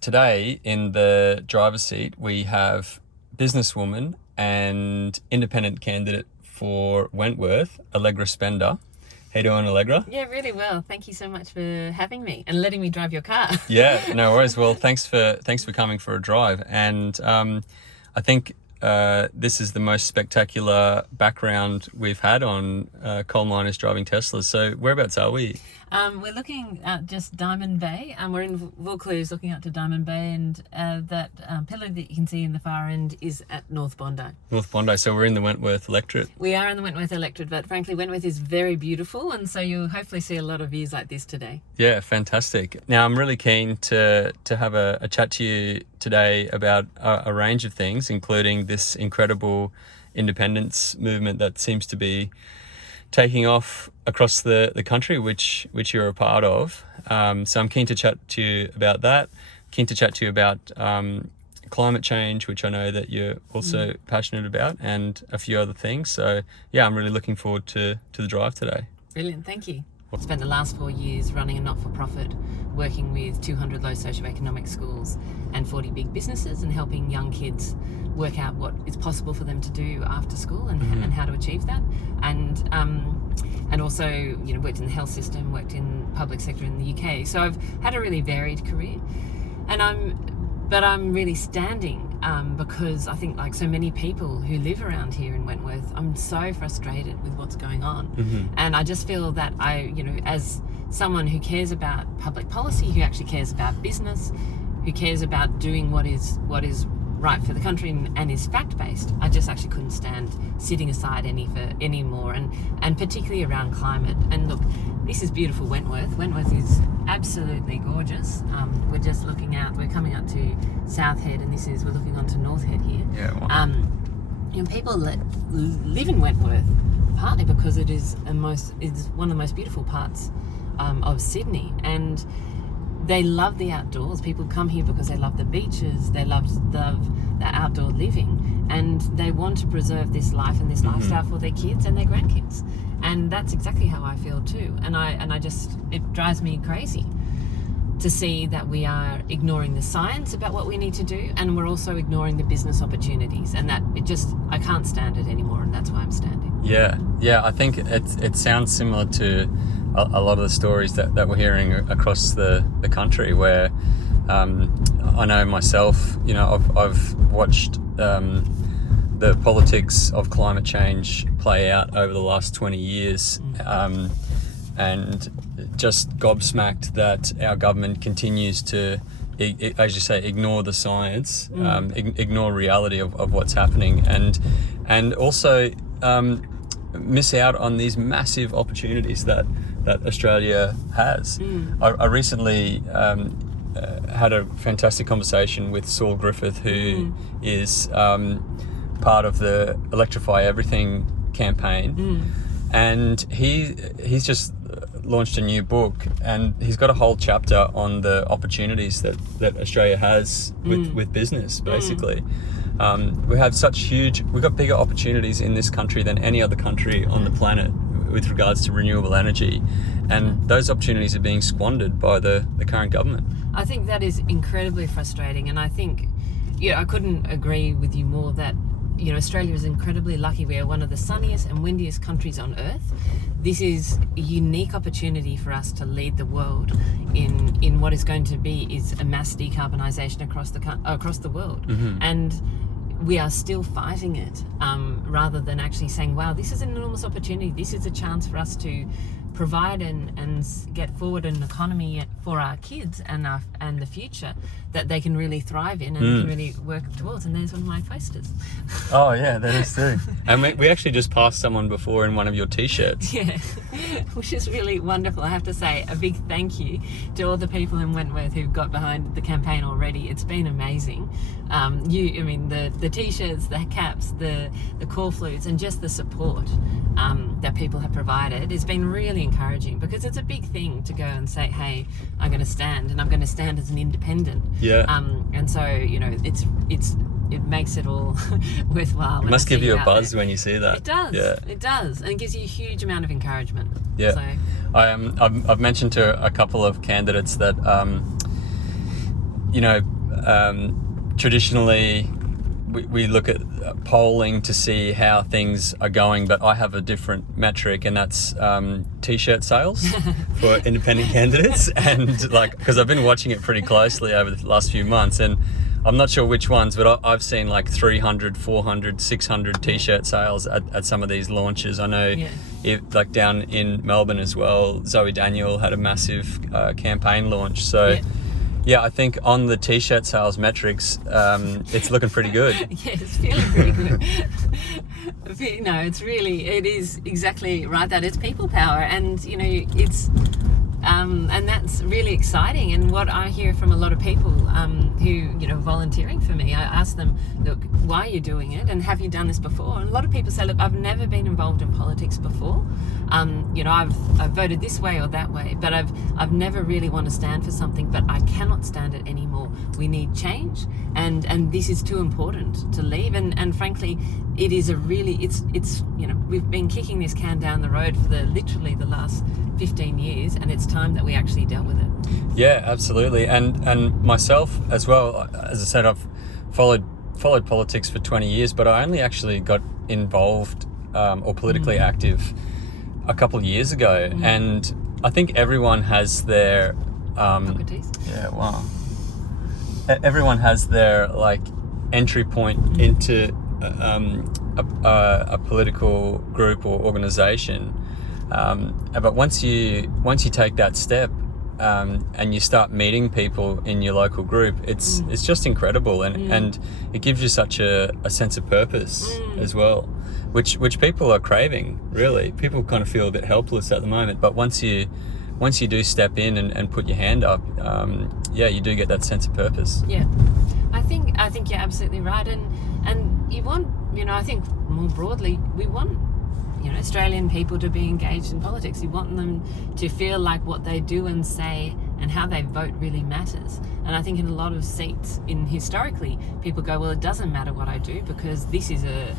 today in the driver's seat, we have businesswoman and independent candidate for Wentworth, Allegra Spender. How you doing, Allegra? Yeah, really well. Thank you so much for having me and letting me drive your car. Yeah, no worries. Well, thanks for coming for a drive. And I think this is the most spectacular background we've had on coal miners driving Teslas. So whereabouts are we? We're looking at just Diamond Bay. We're in Vaucluse looking out to Diamond Bay, and that pillar that you can see in the far end is at North Bondi. North Bondi. So we're in the Wentworth electorate. We are in the Wentworth electorate, but frankly, Wentworth is very beautiful, and so you'll hopefully see a lot of views like this today. Yeah, fantastic. Now, I'm really keen to have a chat to you today about a range of things, including this incredible independence movement that seems to be taking off across the country, which you're a part of. So I'm keen to chat to you about that. Keen to chat to you about climate change, which I know that you're also passionate about, and a few other things. So yeah, I'm really looking forward to the drive today. Brilliant, thank you. I've spent the last 4 years running a not-for-profit, working with 200 low socioeconomic schools and 40 big businesses, and helping young kids work out what is possible for them to do after school and how to achieve that. And also, you know, worked in the health system, worked in public sector in the UK. So I've had a really varied career, and I'm really standing because I think, like so many people who live around here in Wentworth, I'm so frustrated with what's going on. And I just feel that as someone who cares about public policy, who actually cares about business, who cares about doing what is right for the country and is fact-based, I just actually couldn't stand sitting aside anymore, and particularly around climate. And look, this is beautiful Wentworth. Wentworth is absolutely gorgeous. We're just looking out, we're coming out to South Head, and we're looking onto North Head here. Yeah. Wow. People that live in Wentworth partly because it's one of the most beautiful parts of Sydney, and they love the outdoors. People come here because they love the beaches, they love the outdoor living, and they want to preserve this life and this lifestyle for their kids and their grandkids. And that's exactly how I feel too. And it drives me crazy to see that we are ignoring the science about what we need to do, and we're also ignoring the business opportunities, and that I can't stand it anymore, and that's why I'm standing. Yeah, I think it sounds similar to a lot of the stories that we're hearing across the country, where I know myself, I've watched the politics of climate change play out over the last 20 years, and just gobsmacked that our government continues to, as you say, ignore the science, ignore reality of what's happening, and also miss out on these massive opportunities that Australia has. I recently had a fantastic conversation with Saul Griffith, who is part of the Electrify Everything campaign, and he's just launched a new book, and he's got a whole chapter on the opportunities that Australia has with business, basically. We've got bigger opportunities in this country than any other country on the planet with regards to renewable energy, and those opportunities are being squandered by the current government. I think that is incredibly frustrating, and I think, I couldn't agree with you more that, Australia is incredibly lucky. We are one of the sunniest and windiest countries on earth. This is a unique opportunity for us to lead the world in what is going to be a mass decarbonisation across the world. And we are still fighting it, rather than actually saying, wow, this is an enormous opportunity. This is a chance for us to provide and get forward an economy for our kids and the future that they can really thrive in and can really work towards. And there's one of my posters. Oh yeah, that is too. And we actually just passed someone before in one of your t-shirts. Yeah, which is really wonderful. I have to say a big thank you to all the people in Wentworth who've got behind the campaign already. It's been amazing. The t-shirts, the caps, the call flutes, and just the support that people have provided has been really encouraging, because it's a big thing to go and say, hey, I'm going to stand, and I'm going to stand as an independent. Yeah. And so, it makes it all worthwhile. It must give you a buzz when you see that. It does. Yeah. It does, and it gives you a huge amount of encouragement. Yeah. So I've mentioned to a couple of candidates that you know, traditionally we look at polling to see how things are going, but I have a different metric, and that's t-shirt sales for independent candidates. And like, because I've been watching it pretty closely over the last few months, and I'm not sure which ones, but I've seen like 300, 400, 600 t-shirt sales at some of these launches. I know like down in Melbourne as well, Zoe Daniel had a massive campaign launch. So yeah, I think on the t-shirt sales metrics, it's looking pretty good. Yeah, it's feeling pretty good. No, it is exactly right that it's people power, and you know, it's and that's really exciting. And what I hear from a lot of people who, you know, volunteering for me, I ask them, look, why are you doing it, and have you done this before? And a lot of people say, look, I've never been involved in politics before. You know, I've voted this way or that way, but I've never really want to stand for something, but I cannot stand it anymore. We need change, and this is too important to leave. And frankly, it is it's you know, we've been kicking this can down the road for literally the last 15 years, and it's time that we actually dealt with it. Yeah, absolutely. And myself as well, as I said, I've followed politics for 20 years, but I only actually got involved or politically active a couple of years ago. And I think everyone has their everyone has their like entry point into a political group or organization. But once you take that step and you start meeting people in your local group, it's just incredible, and it gives you such a sense of purpose as well, which people are craving. Really, people kind of feel a bit helpless at the moment, but once you do step in and put your hand up, you do get that sense of purpose. Yeah, I think you're absolutely right, and you want, you know, I think more broadly, we want, you know, Australian people to be engaged in politics. You want them to feel like what they do and say and how they vote really matters. And I think in a lot of seats, historically, people go, well, it doesn't matter what I do because this is a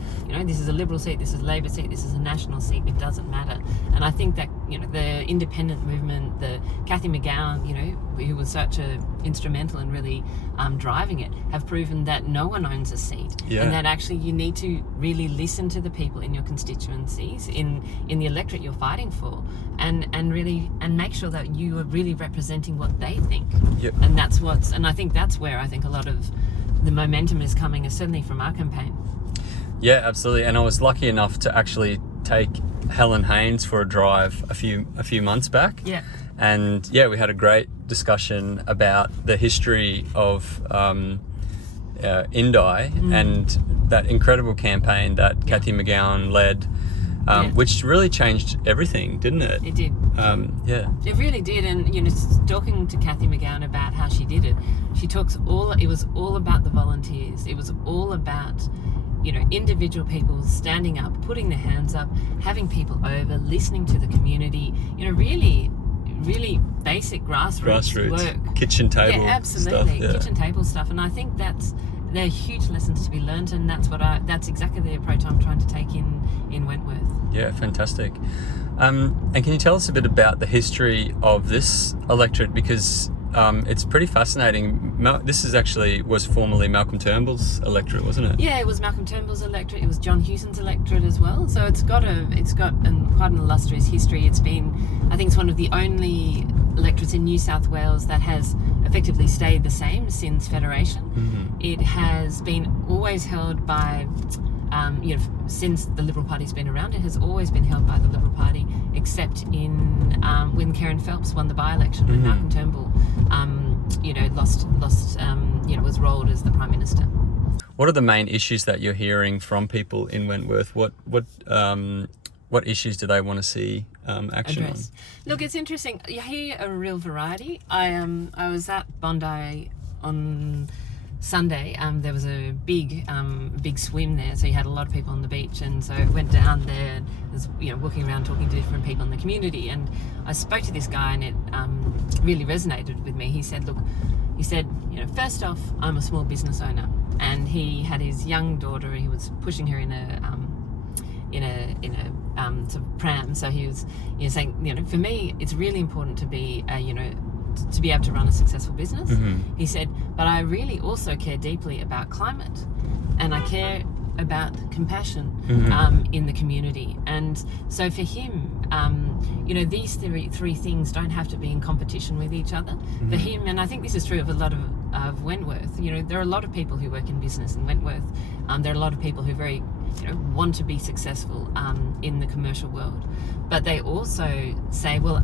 Liberal seat, this is a Labor seat, this is a National seat. It doesn't matter. And I think that, you know, the independent movement, the Cathy McGowan, you know, who was such instrumental in really driving it, have proven that no one owns a seat, and that actually you need to really listen to the people in your constituencies, in the electorate you're fighting for, and make sure that you are really representing what they think. And I think that's where I think a lot of the momentum is coming, certainly from our campaign. Yeah, absolutely. And I was lucky enough to actually take Helen Haynes for a drive a few months back. Yeah. And we had a great discussion about the history of Indi and that incredible campaign that Cathy McGowan led, which really changed everything, didn't it? It did. It really did. And, you know, talking to Cathy McGowan about how she did it, it was all about the volunteers. It was all about, you know, individual people standing up, putting their hands up, having people over, listening to the community, you know, really basic grassroots work. Kitchen table absolutely. stuff. Kitchen table stuff. And I think they're huge lessons to be learned, and that's exactly the approach I'm trying to take in Wentworth. Yeah, fantastic. And can you tell us a bit about the history of this electorate, because it's pretty fascinating. This was formerly Malcolm Turnbull's electorate, wasn't it? Yeah, it was Malcolm Turnbull's electorate. It was John Hewson's electorate as well. So it's got quite an illustrious history. I think it's one of the only electorates in New South Wales that has effectively stayed the same since Federation. It has been always held by, you know, since the Liberal Party's been around, it has always been held by the Liberal Party, except when Karen Phelps won the by-election, when Malcolm Turnbull, you know, was rolled as the Prime Minister. What are the main issues that you're hearing from people in Wentworth? What issues do they want to see action on? Look, it's interesting. You hear a real variety. I was at Bondi on Sunday. There was a big swim there, so you had a lot of people on the beach, and so I went down there, was, you know, walking around talking to different people in the community, and I spoke to this guy, and it really resonated with me. He said, you know, first off, I'm a small business owner, and he had his young daughter. He was pushing her in a sort of pram. So he was, you know, saying, you know, for me, it's really important to be, you know, to be able to run a successful business. Mm-hmm. He said, but I really also care deeply about climate, and I care about compassion in the community. And so for him, these three things don't have to be in competition with each other. For him, and I think this is true of a lot of Wentworth, there are a lot of people who work in business in Wentworth. There are a lot of people who very want to be successful in the commercial world, but they also say, well,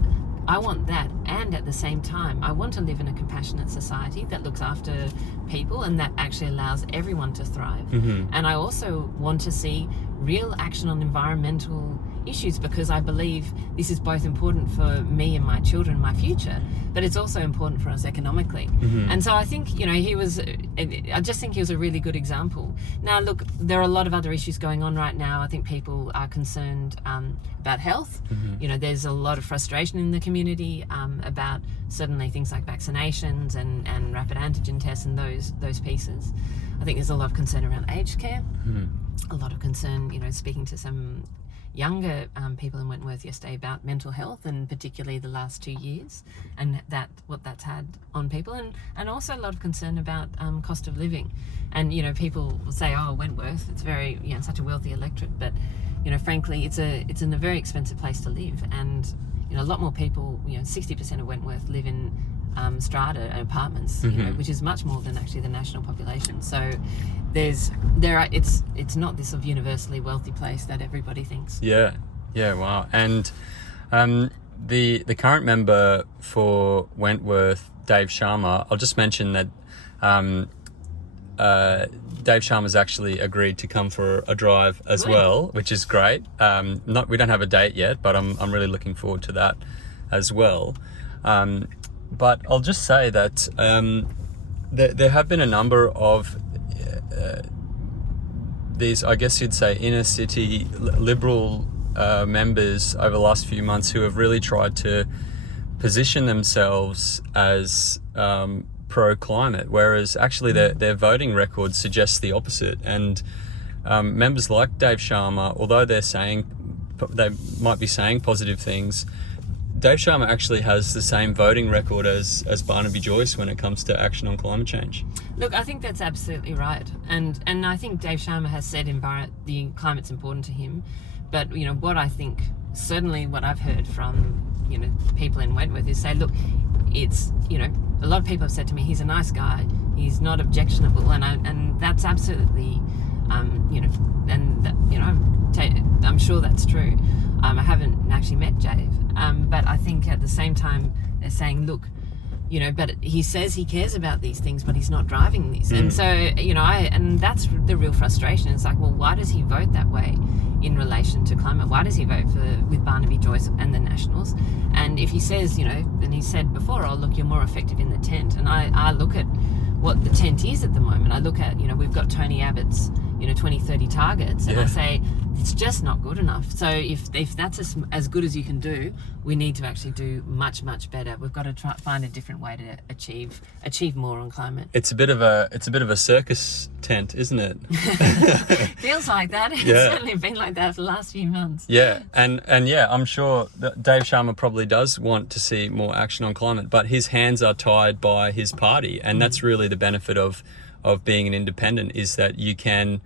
I want that, and at the same time I want to live in a compassionate society that looks after people and that actually allows everyone to thrive. And I also want to see real action on environmental issues, because I believe this is both important for me and my children, my future, but it's also important for us economically. And so I think, I just think he was a really good example. Now, look, there are a lot of other issues going on right now. I think people are concerned about health. There's a lot of frustration in the community about certainly things like vaccinations and rapid antigen tests and those pieces. I think there's a lot of concern around aged care, a lot of concern, speaking to some younger people in Wentworth yesterday about mental health, and particularly the last 2 years, and what that's had on people, and also a lot of concern about cost of living. And people will say, oh, Wentworth, it's very such a wealthy electorate, but frankly it's in a very expensive place to live, and a lot more people, 60% of Wentworth live in strata apartments, which is much more than actually the national population. So it's not this sort of universally wealthy place that everybody thinks. Yeah, wow. And the current member for Wentworth, Dave Sharma, I'll just mention that Dave Sharma's actually agreed to come for a drive as well, which is great. We don't have a date yet, but I'm really looking forward to that as well. But I'll just say that there have been a number of these, I guess you'd say, inner city liberal members over the last few months who have really tried to position themselves as pro-climate, whereas actually their voting record suggests the opposite. And members like Dave Sharma, although they might be saying positive things, Dave Sharma actually has the same voting record as Barnaby Joyce when it comes to action on climate change. Look, I think that's absolutely right. And I think Dave Sharma has said the climate's important to him. But, what I think, certainly what I've heard from, people in Wentworth is say, look, it's, a lot of people have said to me, he's a nice guy, he's not objectionable. And that's absolutely, I'm sure that's true. I haven't actually met Dave. But I think at the same time, they're saying, look, but he says he cares about these things, but he's not driving these. And so, and that's the real frustration. It's like, well, why does he vote that way in relation to climate? Why does he vote with Barnaby Joyce and the Nationals? And if he says, and he said before, oh, look, you're more effective in the tent. And I look at what the tent is at the moment. I look at, we've got Tony Abbott's, 2030 targets, and I say, it's just not good enough. So if that's as good as you can do, we need to actually do much, much better. We've got to find a different way to achieve more on climate. It's a bit of a circus tent, isn't it? Feels like that. It's certainly been like that for the last few months. Yeah, and I'm sure that Dave Sharma probably does want to see more action on climate, but his hands are tied by his party, and that's really the benefit of being an independent, is that you can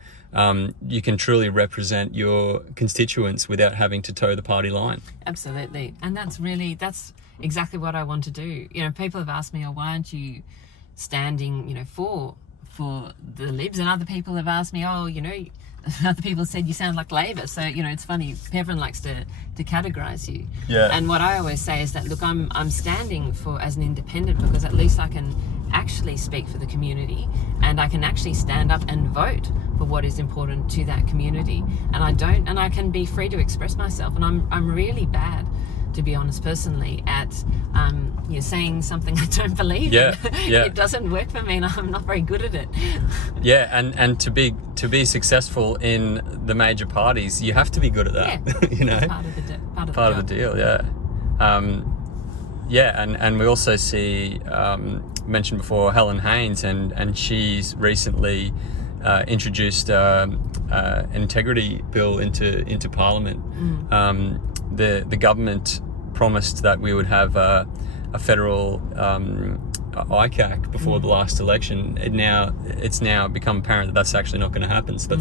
truly represent your constituents without having to toe the party line. Absolutely. And that's exactly what I want to do. People have asked me, oh, why aren't you standing, for the Libs? And other people have asked me, oh, other people said you sound like Labor. So, it's funny, everyone likes to categorise you. Yeah. And what I always say is that, look, I'm standing as an independent because at least I can actually speak for the community, and I can actually stand up and vote for what is important to that community. And I can be free to express myself. And I'm really bad, to be honest, personally, at saying something I don't believe in. It doesn't work for me, and I'm not very good at it. Yeah, and to be successful in the major parties, you have to be good at that. It's part of the deal. And we also see, mentioned before, Helen Haynes, and she's recently introduced an integrity bill into Parliament. The government promised that we would have a a federal ICAC before the last election, it's now become apparent that that's actually not going to happen. So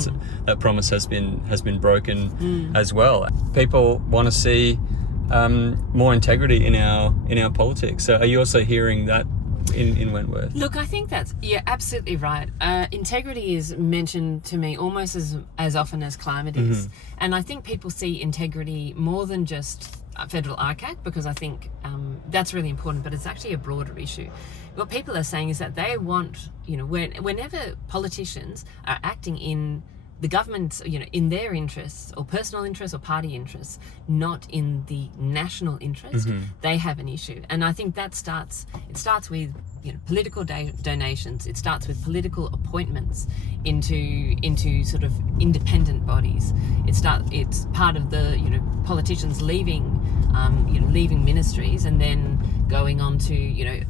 that promise has been broken as well. People want to see more integrity in our politics. So are you also hearing that in Wentworth? Look, I think you're absolutely right. Integrity is mentioned to me almost as often as climate is. And I think people see integrity more than just federal ICAC, because I think that's really important, but it's actually a broader issue. What people are saying is that they want, whenever politicians are acting in the government's, in their interests or personal interests or party interests, not in the national interest, they have an issue. And I think it starts with, political donations. It starts with political appointments into sort of independent bodies. It's part of the, politicians leaving ministries and then going on to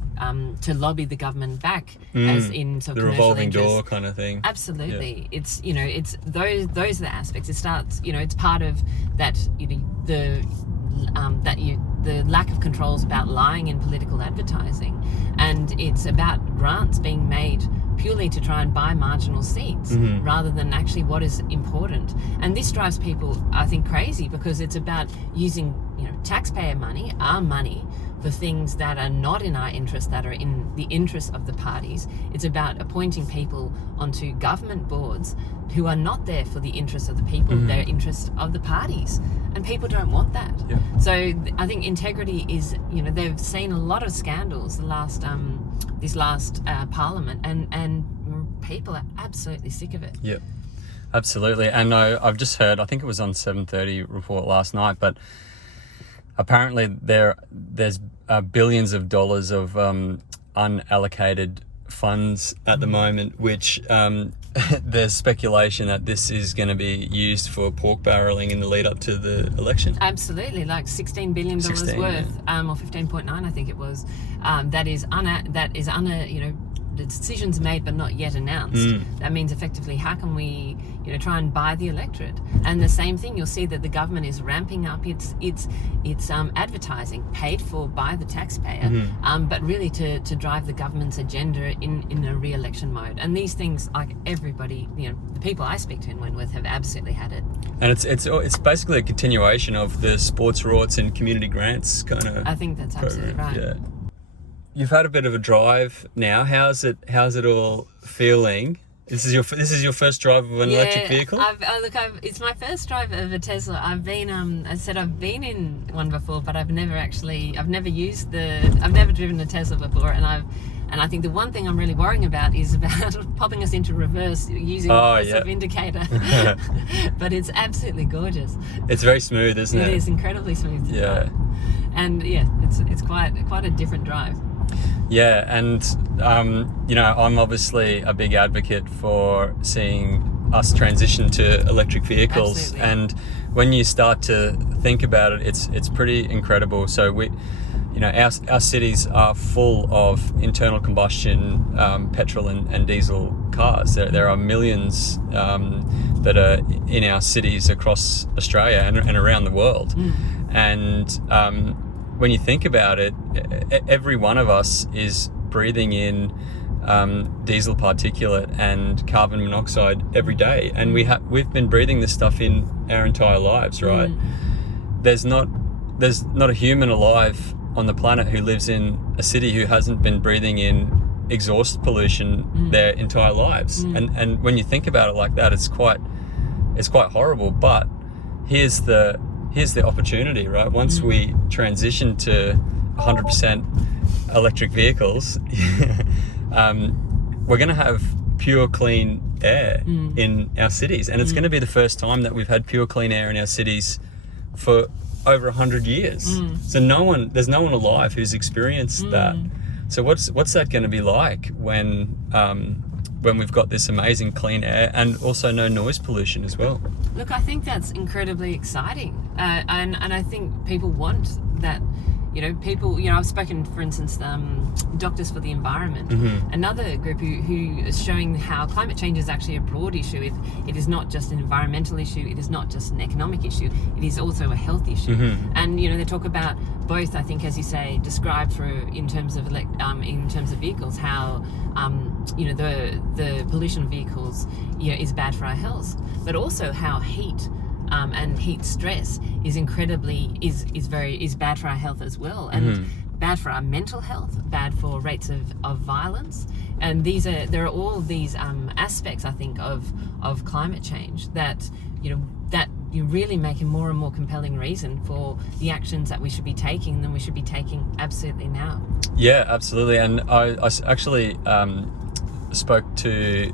lobby the government back, as in sort of the revolving interest. door kind of thing. Absolutely. Yeah. It's those are the aspects. It starts, it's part of that, the lack of controls about lying in political advertising, and it's about grants being made purely to try and buy marginal seats rather than actually what is important. And this drives people, I think, crazy, because it's about using taxpayer money, our money, for things that are not in our interest, that are in the interest of the parties. It's about appointing people onto government boards who are not there for the interest of the people, their interest of the parties. And people don't want that. Yeah. So I think integrity is, they've seen a lot of scandals this last parliament, and people are absolutely sick of it. Yeah, absolutely. And I've just heard, I think it was on 7:30 report last night, but apparently there's billions of dollars of unallocated funds at the moment, which there's speculation that this is going to be used for pork barrelling in the lead up to the election. Absolutely, like $16 billion worth, or 15.9, I think it was. That is the decisions made but not yet announced. That means effectively, how can we try and buy the electorate? And the same thing, you'll see that the government is ramping up its advertising, paid for by the taxpayer, but really to drive the government's agenda in a re-election mode. And these things, like everybody, the people I speak to in Wentworth have absolutely had it. And it's basically a continuation of the sports rorts and community grants kind of. I think that's absolutely right. Yeah. You've had a bit of a drive now. How's it all feeling? This is your first drive of an electric vehicle? It's my first drive of a Tesla. I've been, I've been in one before, but I've never driven a Tesla before, and I think the one thing I'm really worrying about is about popping us into reverse using a sort of indicator. But it's absolutely gorgeous. It's very smooth, isn't it? It is incredibly smooth. Yeah. And it's quite a different drive. Yeah, and I'm obviously a big advocate for seeing us transition to electric vehicles. Absolutely. And when you start to think about it, it's pretty incredible. So our cities are full of internal combustion petrol and diesel cars. There are millions that are in our cities across Australia and around the world. And when you think about it, every one of us is breathing in diesel particulate and carbon monoxide every day, and we've been breathing this stuff in our entire lives, right? There's not a human alive on the planet who lives in a city who hasn't been breathing in exhaust pollution their entire lives. And when you think about it like that, it's quite horrible. But here's the opportunity, right? Once we transition to 100% electric vehicles, we're going to have pure, clean air in our cities. And it's going to be the first time that we've had pure, clean air in our cities for over 100 years. So there's no one alive who's experienced that. So what's that going to be like when we've got this amazing clean air and also no noise pollution as well? Look, I think that's incredibly exciting, and I think people want that people, I've spoken, for instance, Doctors for the Environment, another group who is showing how climate change is actually a broad issue. It is not just an environmental issue, it is not just an economic issue, it is also a health issue. And they talk about both, I think, as you say, described in terms of vehicles, how the pollution of vehicles is bad for our health, but also how heat and heat stress is bad for our health as well, and bad for our mental health, bad for rates of violence. And there are all these aspects, I think, of climate change that you really make a more and more compelling reason for the actions that we should be taking than we should be taking absolutely now. Yeah, absolutely. And I actually spoke to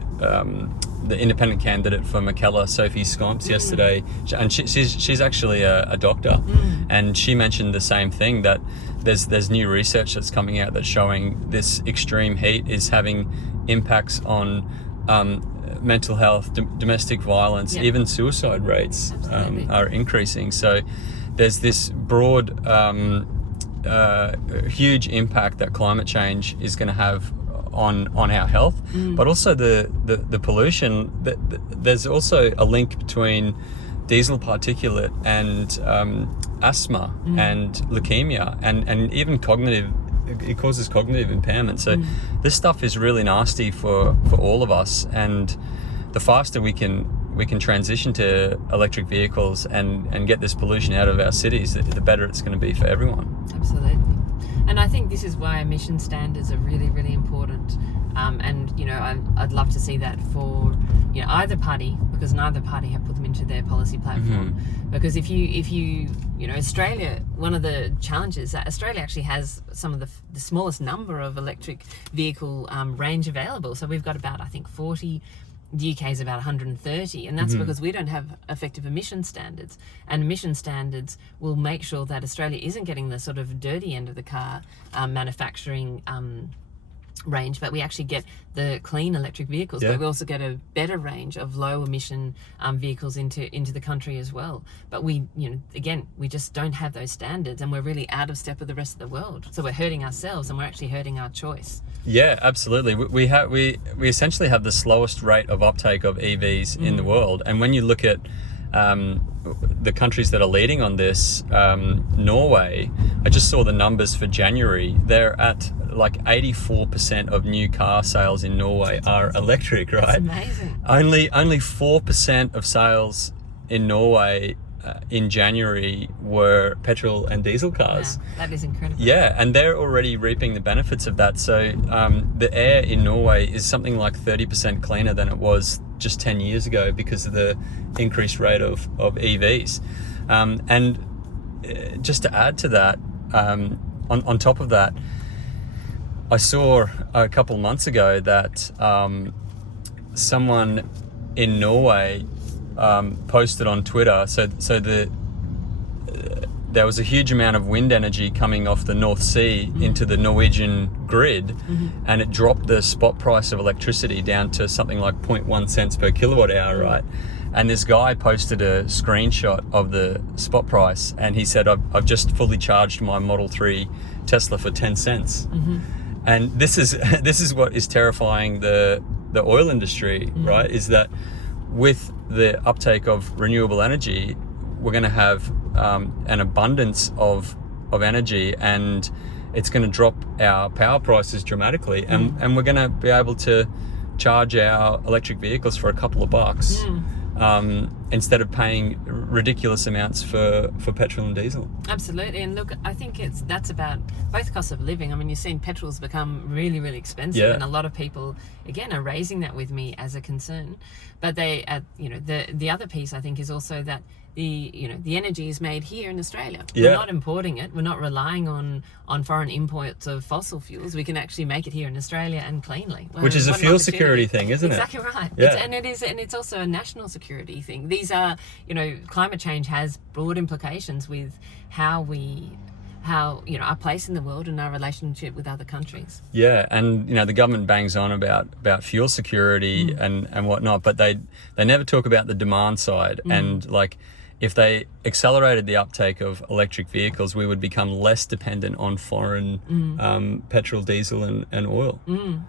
the independent candidate for McKellar, Sophie Scomps, yesterday, and she's actually a doctor, and she mentioned the same thing, that there's new research that's coming out that's showing this extreme heat is having impacts on mental health, domestic violence, even suicide rates are increasing. So there's this broad, huge impact that climate change is going to have on our health, but also the pollution. There's also a link between diesel particulate and asthma and leukemia and even cognitive. It causes cognitive impairment. So this stuff is really nasty for all of us, and the faster we can transition to electric vehicles and get this pollution out of our cities, the better it's going to be for everyone. Absolutely. And I think this is why emission standards are really, really important. And I'd love to see that for either party, because neither party have put them into their policy platform. Because if you Australia, one of the challenges that Australia actually has some of the smallest number of electric vehicle range available. So we've got about, I think, 40. The UK is about 130, and that's because we don't have effective emission standards. And emission standards will make sure that Australia isn't getting the sort of dirty end of the car manufacturing range, but we actually get the clean electric vehicles. But we also get a better range of low emission vehicles into the country as well. But we just don't have those standards, and we're really out of step with the rest of the world. So we're hurting ourselves, and we're actually hurting our choice. Yeah, absolutely. We essentially have the slowest rate of uptake of EVs in the world. And when you look at the countries that are leading on this, Norway, I just saw the numbers for January. They're at like 84% of new car sales in Norway are electric, right? That's amazing. Only 4% of sales in Norway in January were petrol and diesel cars. Wow, that is incredible. Yeah, and they're already reaping the benefits of that. So the air in Norway is something like 30% cleaner than it was just 10 years ago because of the increased rate of EVs. And just to add to that, on top of that, I saw a couple months ago that someone in Norway posted on Twitter. So there was a huge amount of wind energy coming off the North Sea into the Norwegian grid, and it dropped the spot price of electricity down to something like 0.1 cents per kilowatt hour, right? And this guy posted a screenshot of the spot price, and he said, I've just fully charged my Model 3 Tesla for 10 cents. And this is what is terrifying the oil industry, right? Is that with the uptake of renewable energy, we're going to have an abundance of energy, and it's going to drop our power prices dramatically, and we're going to be able to charge our electric vehicles for a couple of bucks instead of paying ridiculous amounts for petrol and diesel. Absolutely. And look, I think that's about both costs of living. I mean, you've seen petrol's become really, really expensive, and a lot of people, again, are raising that with me as a concern. But the other piece, I think, is also that the energy is made here in Australia. We're not importing it. We're not relying on foreign imports of fossil fuels. We can actually make it here in Australia and cleanly. Which is a fuel security thing, isn't it? Exactly right. Yeah. And it's also a national security thing. These are, climate change has broad implications with how our place in the world and our relationship with other countries. Yeah, and the government bangs on about fuel security and whatnot, but they never talk about the demand side. And like, if they accelerated the uptake of electric vehicles, we would become less dependent on foreign petrol, diesel, and oil.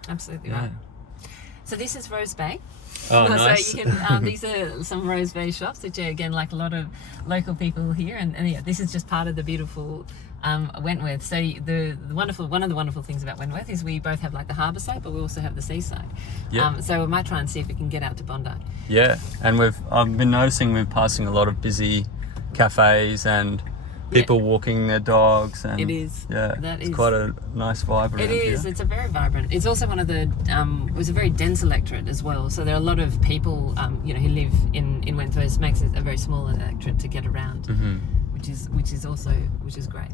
Absolutely right. So this is Rose Bay. Oh, nice. So you can, these are some Rose Bay shops, which are again like a lot of local people here, and yeah, this is just part of the beautiful Wentworth. So one of the wonderful things about Wentworth is we both have like the harbour side, but we also have the seaside. So we might try and see if we can get out to Bondi. Yeah, and I've been noticing we're passing a lot of busy cafes and people walking their dogs, and it is. Yeah, that it's is quite a nice vibe around It is. here. It's a very vibrant. It's also one of the. It was a very dense electorate as well. So there are a lot of people, who live in Wentworth. Makes it a very small electorate to get around, which is great.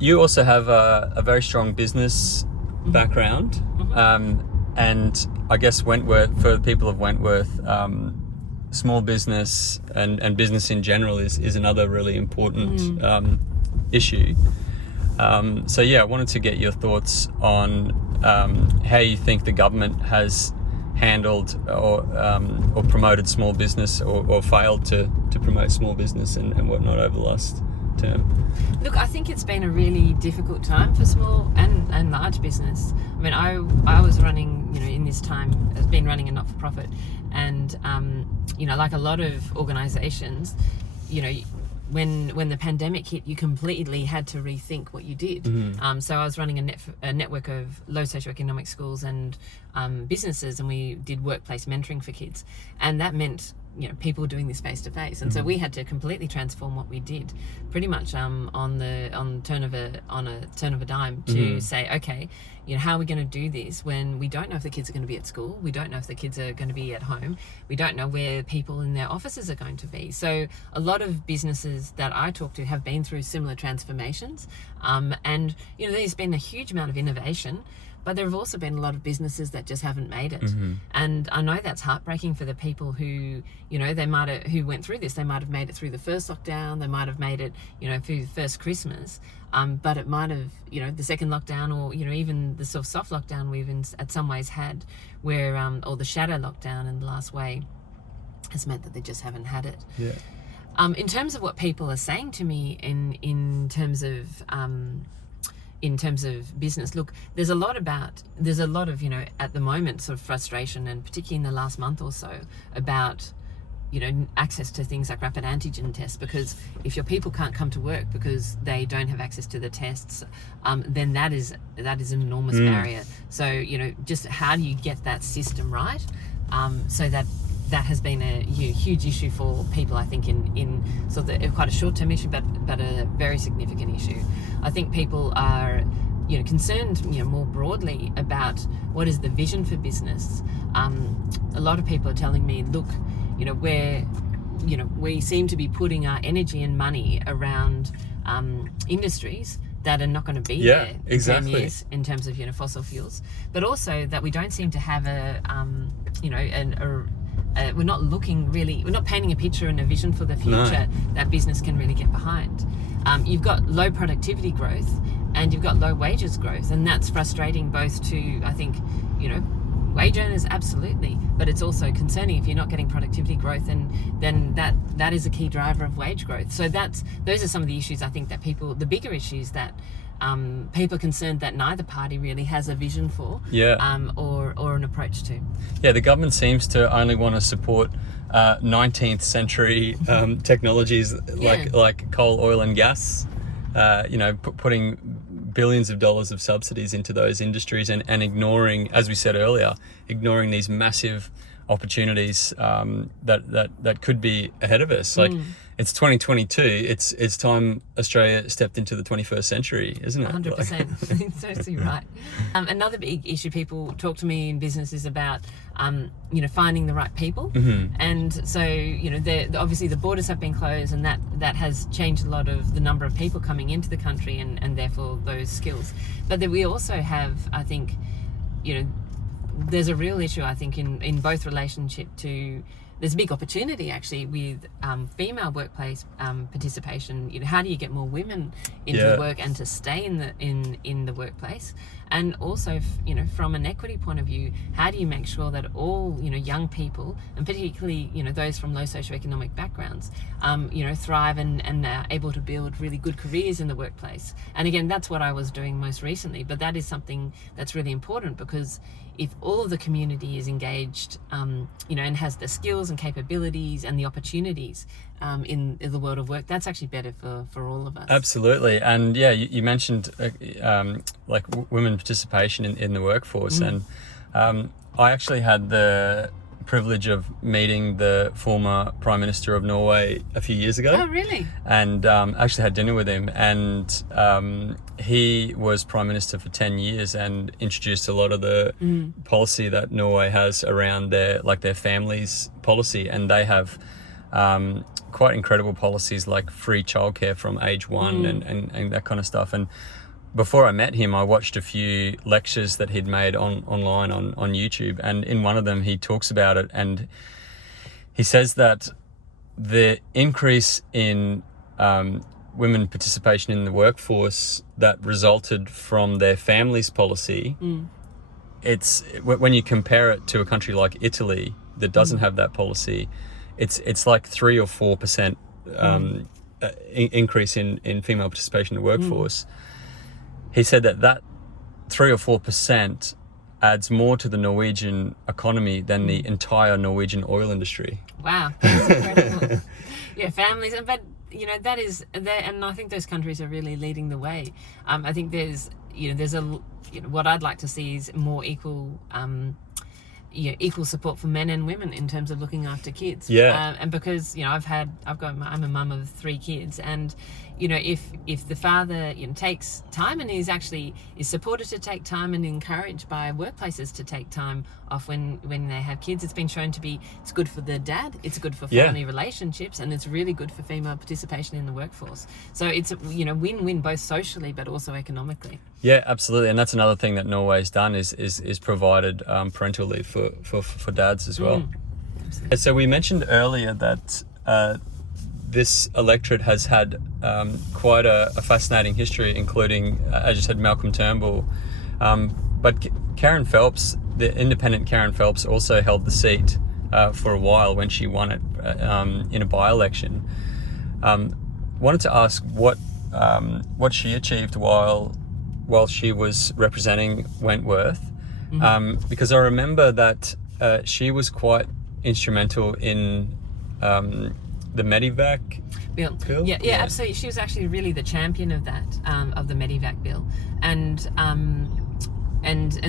You also have a very strong business background, and I guess Wentworth, for the people of Wentworth, small business and business in general is another really important issue. So yeah, I wanted to get your thoughts on how you think the government has handled or promoted small business or failed to promote small business and whatnot over the last term. Look, I think it's been a really difficult time for small and large business. I mean, I was running, in this time, I've been running a not-for-profit, and like a lot of organisations, when the pandemic hit, you completely had to rethink what you did. So I was running a network of low socioeconomic schools and businesses, and we did workplace mentoring for kids, and that meant people doing this face to face, and so we had to completely transform what we did, pretty much on a turn of a dime, to say, okay, how are we going to do this when we don't know if the kids are going to be at school, we don't know if the kids are going to be at home, we don't know where people in their offices are going to be. So a lot of businesses that I talk to have been through similar transformations, and there's been a huge amount of innovation, but there have also been a lot of businesses that just haven't made it. And I know that's heartbreaking for the people who, who went through this. They might have made it through the first lockdown, they might have made it, through the first Christmas, but it might have, the second lockdown, or, even the sort of soft lockdown we've at some ways had, where, or the shadow lockdown in the last way, has meant that they just haven't had it. Yeah. In terms of what people are saying to me in terms of business, look, there's a lot of, at the moment, sort of frustration, and particularly in the last month or so, about, access to things like rapid antigen tests, because if your people can't come to work because they don't have access to the tests, then that is an enormous barrier. So, just how do you get that system right? So that has been a huge issue for people, I think, in sort of quite a short-term issue, but a very significant issue. I think people are, concerned, more broadly about what is the vision for business. A lot of people are telling me, look, we seem to be putting our energy and money around industries that are not going to be there in 10 years in terms of fossil fuels, but also that we don't seem to have we're not painting a picture and a vision for the future that business can really get behind. You've got low productivity growth and you've got low wages growth, and that's frustrating both to, I think, wage earners, absolutely, but it's also concerning if you're not getting productivity growth, and then that is a key driver of wage growth. So those are some of the issues, I think, that the bigger issues that people are concerned that neither party really has a vision for, or an approach to. Yeah, the government seems to only want to support 19th century technologies like coal, oil and gas, putting billions of dollars of subsidies into those industries, and ignoring, as we said earlier, these massive opportunities that could be ahead of us. Like, it's 2022. It's time Australia stepped into the 21st century, isn't it? 100%. It's totally right. Another big issue people talk to me in business is about, finding the right people. And so, obviously the borders have been closed, and that has changed a lot of the number of people coming into the country, and therefore those skills. But then we also have, I think, there's a real issue, I think, in both relationship to there's a big opportunity actually with female workplace participation. How do you get more women into the work and to stay in the workplace? And also, from an equity point of view, how do you make sure that all, young people, and particularly, those from low socioeconomic backgrounds, thrive and are able to build really good careers in the workplace? And again, that's what I was doing most recently, but that is something that's really important, because if all of the community is engaged, and has the skills and capabilities and the opportunities in the world of work, that's actually better for all of us. Absolutely. And yeah, you mentioned women participation in the workforce. And I actually had the privilege of meeting the former Prime Minister of Norway a few years ago. Oh, really? And actually had dinner with him. And he was Prime Minister for 10 years and introduced a lot of the policy that Norway has around their families policy. And they have quite incredible policies like free childcare from age 1 and that kind of stuff. And before I met him, I watched a few lectures that he'd made online on YouTube, and in one of them he talks about it, and he says that the increase in women participation in the workforce that resulted from their families policy, it's when you compare it to a country like Italy that doesn't have that policy, it's like 3 or 4% increase in female participation in the workforce. He said that 3 or 4% adds more to the Norwegian economy than the entire Norwegian oil industry. Wow, that's incredible. Yeah, families, but that is there, and I think those countries are really leading the way. I think there's what I'd like to see is more equal support for men and women in terms of looking after kids. Yeah. And because I'm a mum of 3 kids, and if the father takes time and is supported to take time and encouraged by workplaces to take time off when they have kids, it's been shown to be, it's good for the dad, it's good for family relationships, and it's really good for female participation in the workforce. So it's win-win both socially but also economically. Yeah, absolutely. And that's another thing that Norway's done is provided parental leave for dads as well. So we mentioned earlier that this electorate has had quite a fascinating history, including, as you said, Malcolm Turnbull. But Karen Phelps, the independent Karen Phelps, also held the seat for a while when she won it in a by-election. Wanted to ask what she achieved while she was representing Wentworth, because I remember that she was quite instrumental in the Medivac bill. Yeah, absolutely. She was actually really the champion of that, of the Medivac bill, and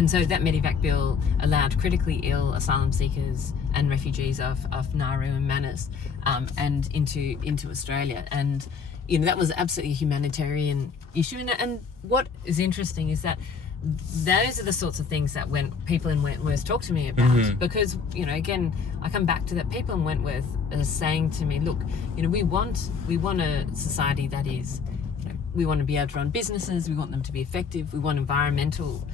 so that Medivac bill allowed critically ill asylum seekers and refugees of Nauru and Manus and into Australia, and that was absolutely a humanitarian issue. And what is interesting is that those are the sorts of things that when people in Wentworth talk to me about, because again, I come back to that, people in Wentworth are saying to me, look, we want a society that is, we want to be able to run businesses, we want them to be effective, we want environmental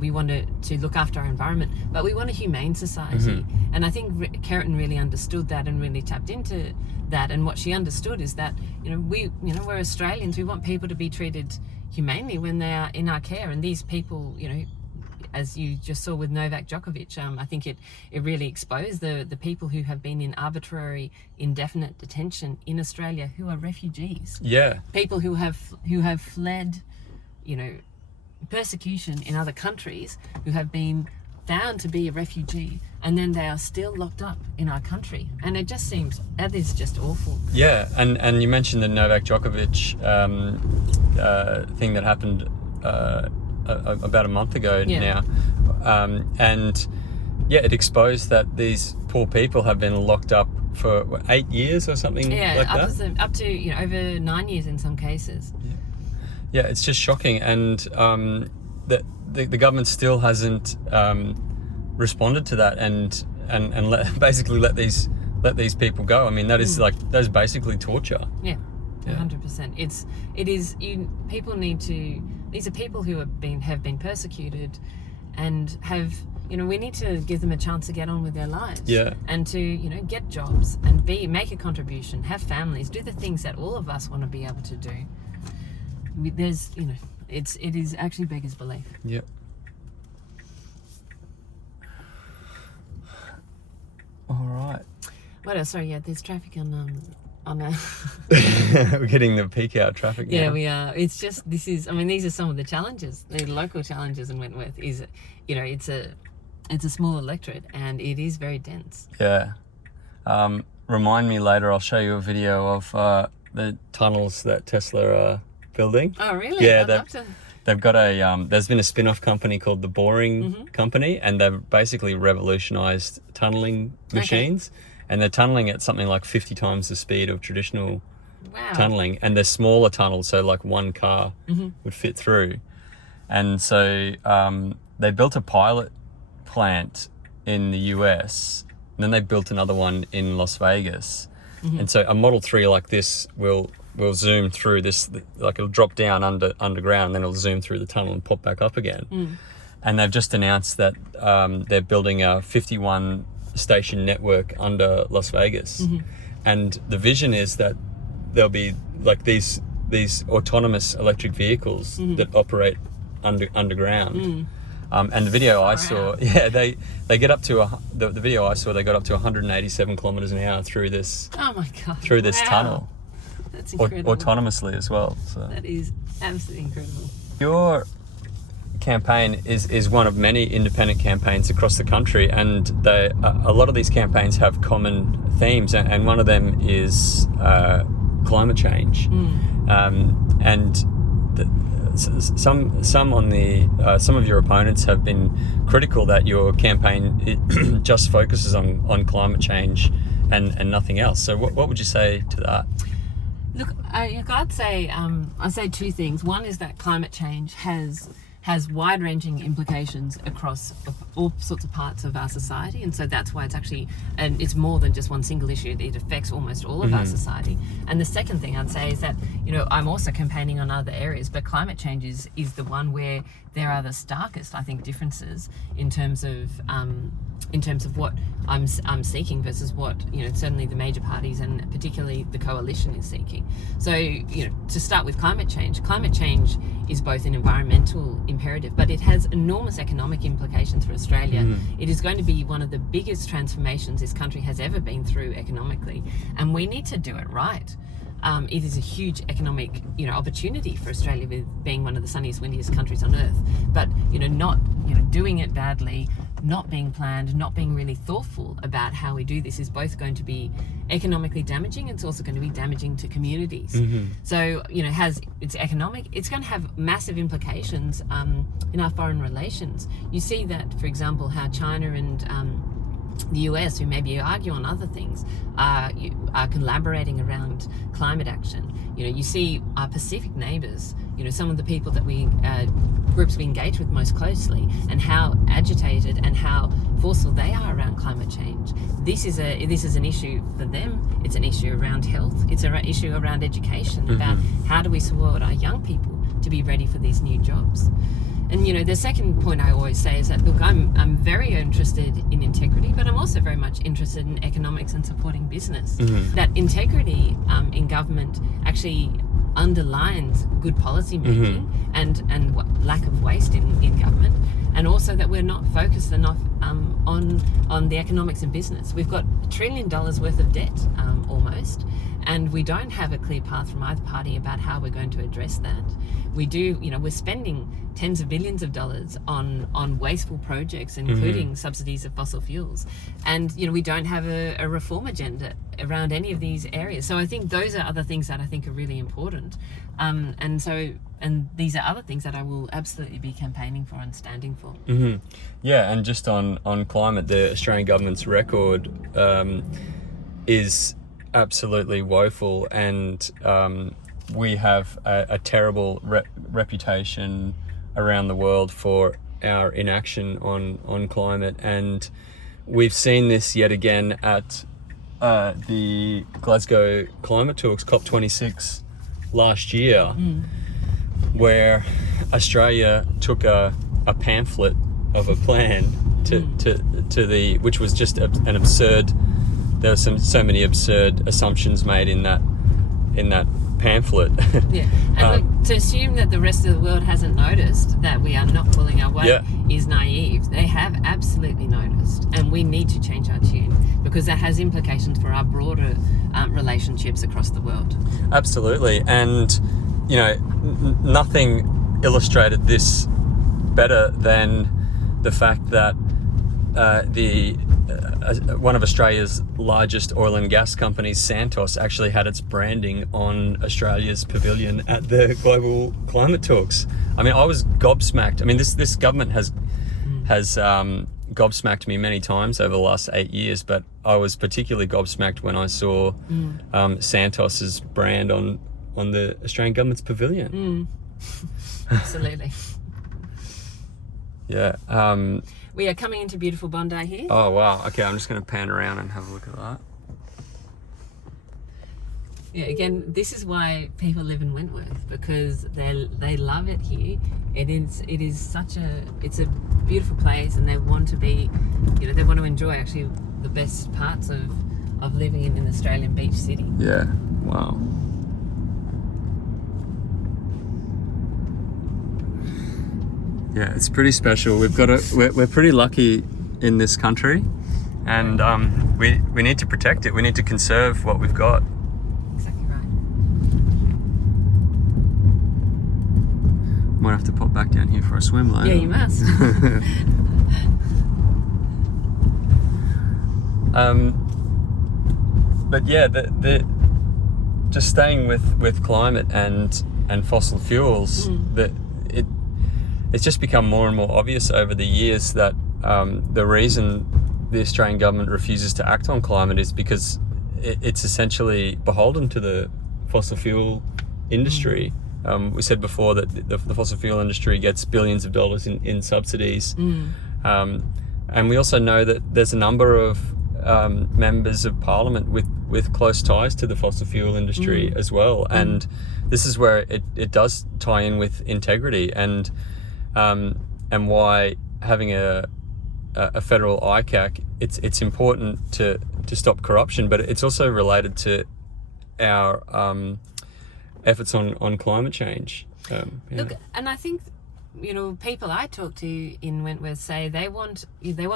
we want to look after our environment, but we want a humane society. And I think Keratin really understood that and really tapped into that. And what she understood is that we're Australians, we want people to be treated humanely when they are in our care. And these people, as you just saw with Novak Djokovic, I think it really exposed the people who have been in arbitrary, indefinite detention in Australia, who are refugees. Yeah. People who have fled, persecution in other countries, who have been found to be a refugee, and then they are still locked up in our country. And it just seems, that is just awful. Yeah, and you mentioned the Novak Djokovic thing that happened about a month ago now. And yeah, it exposed that these poor people have been locked up for 8 years or something like that? Up to over 9 years in some cases. Yeah, it's just shocking, and the government still hasn't responded to that and basically let these people go. I mean, that is basically torture. Yeah. 100%. It is. People need to. These are people who have been persecuted, and have we need to give them a chance to get on with their lives. Yeah. And to, get jobs and make a contribution, have families, do the things that all of us want to be able to do. There's, it is actually beggars belief. Yep. All right. What else? Sorry, there's traffic on a... We're getting the peak hour traffic now. Yeah, we are. It's just, these are some of the challenges, the local challenges in Wentworth is, it's a small electorate and it is very dense. Yeah. Remind me later, I'll show you a video of the tunnels that Tesla are building. Oh, really? Yeah, I'd love to. They've got there's been a spin-off company called the Boring Company, and they've basically revolutionized tunneling machines. Okay. And they're tunneling at something like 50 times the speed of traditional tunneling. And they're smaller tunnels, so like one car would fit through. And so they built a pilot plant in the US, and then they built another one in Las Vegas. And so a Model 3 like this will zoom through this, like it'll drop down underground, and then it'll zoom through the tunnel and pop back up again. And they've just announced that they're building a 51 station network under Las Vegas. And the vision is that there'll be like these autonomous electric vehicles that operate underground. And the video I saw, they get up to the video I saw, they got up to 187 kilometers an hour through this. Oh my God! Through this tunnel. That's incredible. Autonomously as well. So that is absolutely incredible. Your campaign is one of many independent campaigns across the country, and a lot of these campaigns have common themes, and one of them is climate change. And some of your opponents have been critical that your campaign just focuses on climate change and nothing else. So what would you say to that? Look, I'd say two things. One is that climate change has wide-ranging implications across all sorts of parts of our society, and so that's why it's more than just one single issue. It affects almost all of our society. And the second thing I'd say is that I'm also campaigning on other areas, but climate change is the one where there are the starkest, I think, differences in terms of what I'm seeking versus what certainly the major parties and particularly the coalition is seeking. So to start with climate change is both an environmental imperative, but it has enormous economic implications for Australia. It is going to be one of the biggest transformations this country has ever been through economically, and we need to do it right. It is a huge economic, opportunity for Australia, with being one of the sunniest, windiest countries on earth. But not, doing it badly, not being planned, not being really thoughtful about how we do this is both going to be economically damaging. It's also going to be damaging to communities. So it's economic. It's going to have massive implications in our foreign relations. You see that, for example, how China and the US, who maybe argue on other things, are collaborating around climate action. You see our Pacific neighbours, some of the people that groups we engage with most closely, and how agitated and how forceful they are around climate change. This is an issue for them. It's an issue around health. It's an issue around education, about how do we support our young people to be ready for these new jobs. And the second point I always say is that, look, I'm very interested in integrity, but I'm also very much interested in economics and supporting business. That integrity in government actually underlines good policy making and lack of waste in government, and also that we're not focused enough on the economics and business. We've got $1 trillion worth of debt almost, and we don't have a clear path from either party about how we're going to address that. We do, we're spending tens of billions of dollars on wasteful projects, including subsidies of fossil fuels. And, we don't have a reform agenda around any of these areas. So I think those are other things that I think are really important. And these are other things that I will absolutely be campaigning for and standing for. Yeah, and just on climate, the Australian government's record is absolutely woeful, and we have a terrible reputation around the world for our inaction on climate, and we've seen this yet again at the Glasgow climate talks, COP26 last year, where Australia took a pamphlet of a plan to the, which was just an absurd. There were so many absurd assumptions made in that pamphlet. Yeah, and look, to assume that the rest of the world hasn't noticed that we are not pulling our weight is naive. They have absolutely noticed, and we need to change our tune, because that has implications for our broader relationships across the world. Absolutely, and you know, nothing illustrated this better than the fact that one of Australia's largest oil and gas companies, Santos, actually had its branding on Australia's pavilion at the global climate talks. I mean, I was gobsmacked. I mean, this government has gobsmacked me many times over the last 8 years, but I was particularly gobsmacked when I saw Santos's brand on the Australian government's pavilion. Absolutely. Yeah. We are coming into beautiful Bondi here. Oh, wow. Okay, I'm just going to pan around and have a look at that. Yeah, again, this is why people live in Wentworth, because they love it here. It's a beautiful place, and they want to be, they want to enjoy actually the best parts of living in an Australian beach city. Yeah. Wow. Yeah, it's pretty special. We're pretty lucky in this country, and we need to protect it. We need to conserve what we've got. Exactly right. Might have to pop back down here for a swim later. Yeah, you must. But yeah, the just staying with climate and fossil fuels, it's just become more and more obvious over the years that the reason the Australian government refuses to act on climate is because it's essentially beholden to the fossil fuel industry. We said before that the fossil fuel industry gets billions of dollars in subsidies. And we also know that there's a number of members of parliament with close ties to the fossil fuel industry as well. And this is where it does tie in with integrity and why having a federal ICAC, it's important to stop corruption, but it's also related to our efforts on climate change. Look, and I think people I talk to in Wentworth say they want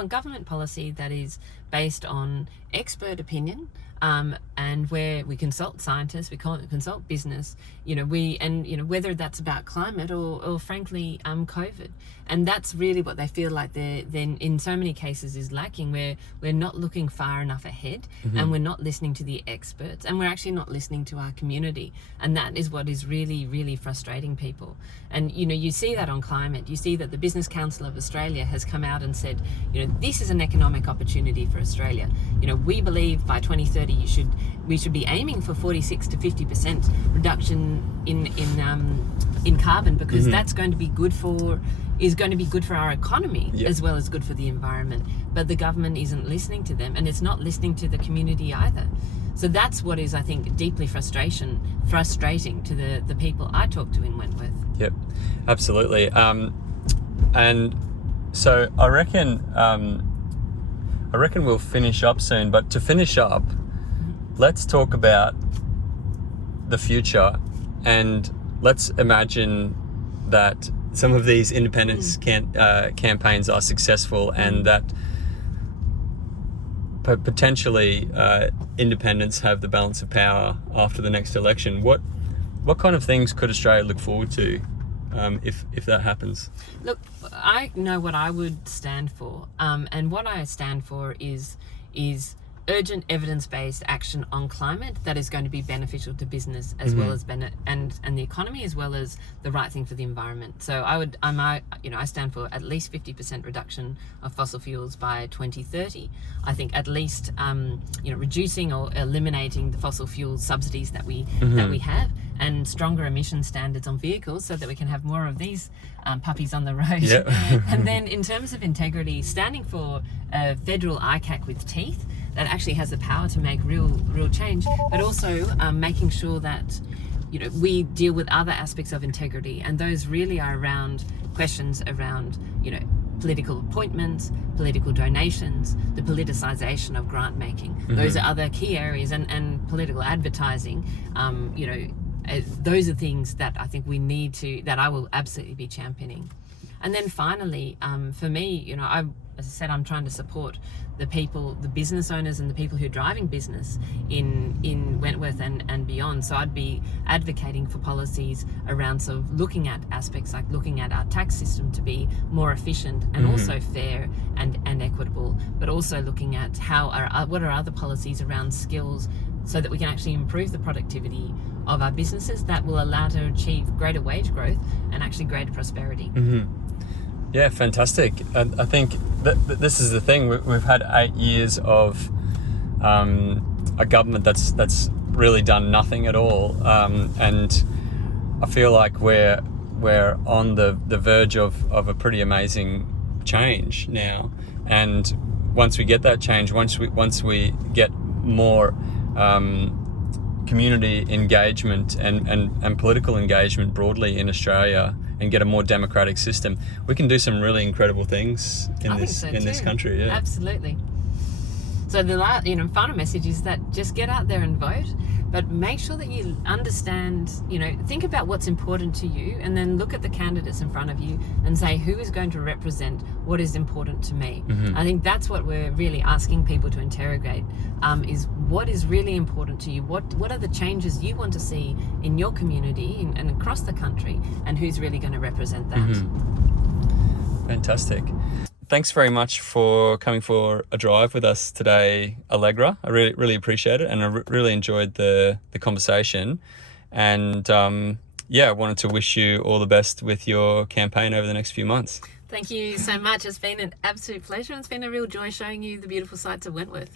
government policy that is based on expert opinion, and where we consult scientists, we consult business, whether that's about climate or frankly COVID, and that's really what they feel like they're then in so many cases is lacking, where we're not looking far enough ahead, and we're not listening to the experts, and we're actually not listening to our community, and that is what is really, really frustrating people. And you see that on climate. You see that the Business Council of Australia has come out and said, this is an economic opportunity for Australia. We believe by 2030 we should be aiming for 46 to 50% reduction in carbon, because that's going to be good for our economy as well as good for the environment. But the government isn't listening to them, and it's not listening to the community either. So that's what is, I think, deeply frustrating to the people I talk to in Wentworth. Yep, absolutely. And so I reckon we'll finish up soon. But to finish up, let's talk about the future, and let's imagine that some of these independence campaigns are successful, and that potentially independents have the balance of power after the next election. What kind of things could Australia look forward to if that happens? Look, I know what I would stand for, and what I stand for is urgent evidence-based action on climate that is going to be beneficial to business as well as and the economy, as well as the right thing for the environment. So I stand for at least 50% reduction of fossil fuels by 2030. I think at least reducing or eliminating the fossil fuel subsidies that we have, and stronger emission standards on vehicles so that we can have more of these puppies on the road. Yep. And then in terms of integrity, standing for a federal ICAC with teeth that actually has the power to make real change, but also making sure that we deal with other aspects of integrity, and those really are around questions around political appointments, political donations, the politicisation of grant making. Those are other key areas, and political advertising. Those are things that I think we need to, that I will absolutely be championing. And then finally, for me, as I said, I'm trying to support the people, the business owners and the people who are driving business in Wentworth and beyond. So I'd be advocating for policies around sort of looking at aspects like looking at our tax system to be more efficient and also fair and equitable, but also looking at what are other policies around skills so that we can actually improve the productivity of our businesses that will allow to achieve greater wage growth and actually greater prosperity. Yeah, fantastic. I think that this is the thing. We've had 8 years of a government that's really done nothing at all, and I feel like we're on the verge of a pretty amazing change now. And once we get that change, once we get more community engagement and political engagement broadly in Australia, and get a more democratic system, we can do some really incredible things in this country. Yeah, absolutely. So the final message is that just get out there and vote, but make sure that you understand, think about what's important to you, and then look at the candidates in front of you and say, who is going to represent what is important to me? I think that's what we're really asking people to interrogate, is what is really important to you? What are the changes you want to see in your community and across the country, and who's really going to represent that? Fantastic. Thanks very much for coming for a drive with us today, Allegra. I really, really appreciate it, and I really enjoyed the conversation. And I wanted to wish you all the best with your campaign over the next few months. Thank you so much. It's been an absolute pleasure, and it's been a real joy showing you the beautiful sights of Wentworth.